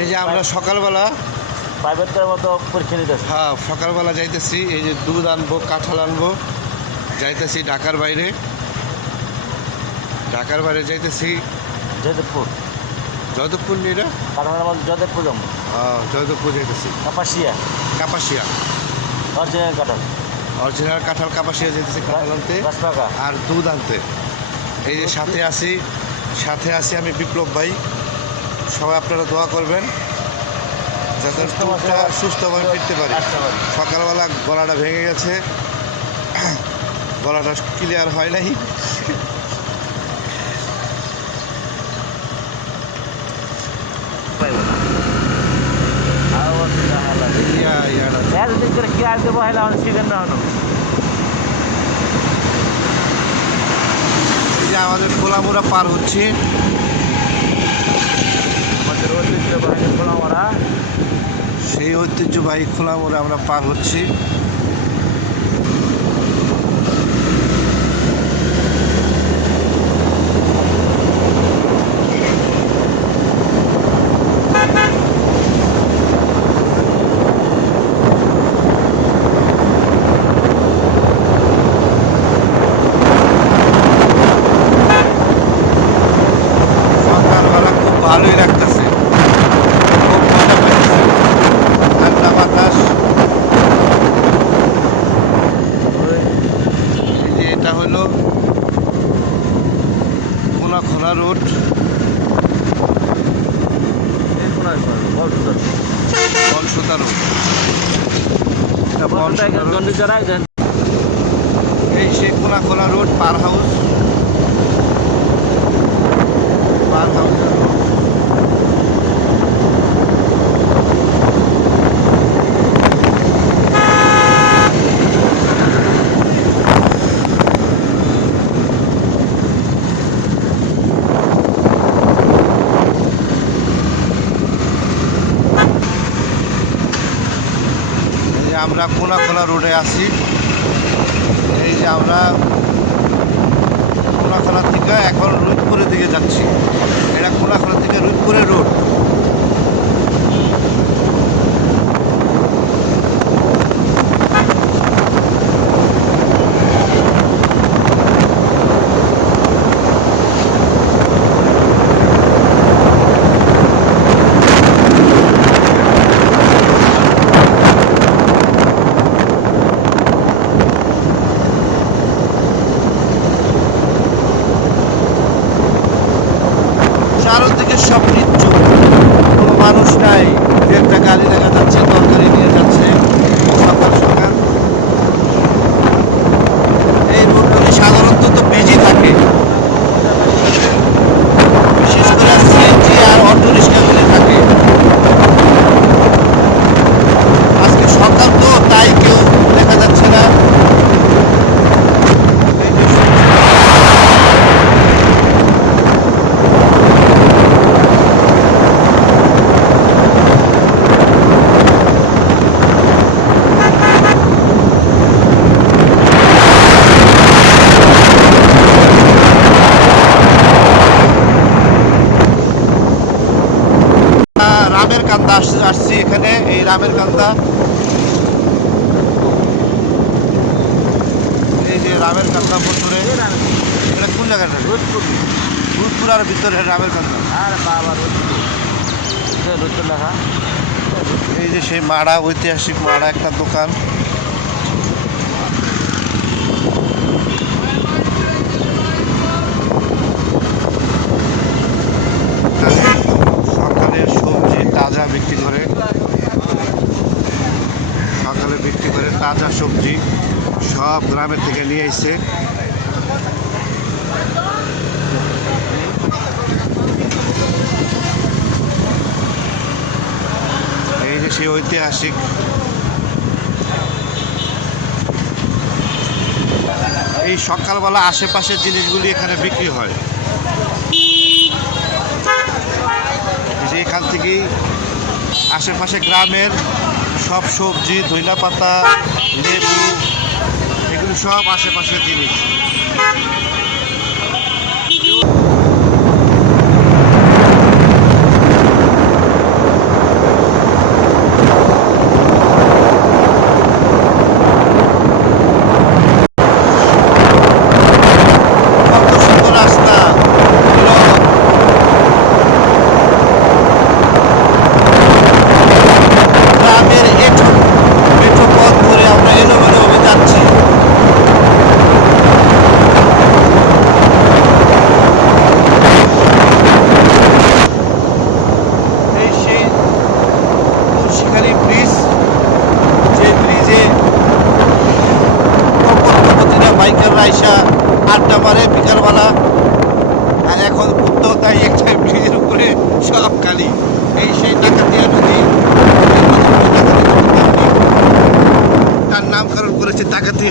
এই যে আমরা সকালবেলা প্রাইভেটের মতো পরীক্ষা দিতেছি। হ্যাঁ, সকালবেলা যাইতেছি। এই যে দুধ আনবো, কাঁঠাল আনবো, যাইতেছি ঢাকার বাইরে। ঢাকার বাইরে যাইতেছি জয়দেবপুর, জয়দেবপুর নিয়ে না? কারণ জয়দেবপুর যাবো। হ্যাঁ, জয়দেবপুর যাইতেছি। কাপাসিয়া কাপাসিয়া অরিজিনাল কাঁঠাল, অরিজিনাল কাঁঠাল কাপাসিয়া যাইতেছি কাঁঠাল আনতে 10 টাকা। আর দুধ আনতে। এই যে সাথে আছি আমি বিপ্লব ভাই। সবাই আপনারা দোয়া করবেন যাতে দুধটা সুস্থভাবে ফিরতে পারি। সকালবেলা গলাটা ভেঙে গেছে, গলাটা ক্লিয়ার হয় নাই। কি আর দেবো হলে আমার সিজন না হলো। এই যে আমাদের খোলামোড়া পার হচ্ছে। আমাদের ঐতিহ্যবাহী খোলামোড়া, সেই ঐতিহ্যবাহী খোলামোড়া আমরা পার হচ্ছি। সকালবেলা খুব ভালোই লাগতেছে, খুব মজা পাইতেছি, ঠান্ডা বাতাস। এই যে এটা হলো খোলা রোড। বনসুতা রোড, এটা বনসুতা রোড। এই সে খোলা রোড পার হাউস। আমরা খোলা রোডে আছি। এই যে আমরা খোলা থেকে এখন রুদপুরের দিকে যাচ্ছি। এটা খোলা থেকে রুদপুরের রোড। চারদিকে সব নিচ্ছু, কোনো মানুষ নাই। একটা গাড়ি দেখা যাচ্ছে, তরকারি নিয়ে যাচ্ছে সকাল সকাল। এই রোডগুলি সাধারণত তো বিজি থাকে, বিশেষ করে সিএনজি আর অটো রিক্সাগুলি থাকে। আজকে সকাল তো তাই কেউ দেখা যাচ্ছে না। রামের কান্দা আসছি এখানে। এই রামের কান্দা, এই যে রামের কান্দা বছরে। এটা কোন জায়গাটা? রুদপুর আর ভিতরে রামের কান্দা। আর বাবা রুদ্র লেখা। এই যে সেই মাড়া, ঐতিহাসিক মাড়া একটা দোকান। সকালের সবজি তাজা বিক্রি করে, সকালে বিক্রি করে তাজা সবজি সব গ্রামের থেকে নিয়ে এসে। এই যে সেই ঐতিহাসিক। এই সকালবেলা আশেপাশের জিনিসগুলি এখানে বিক্রি হয়। যে এখান থেকেই আশেপাশে গ্রামের সব সবজি, ধইলা পাতা, লেবু, এগুলো সব আশেপাশের জিনিস।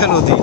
নদী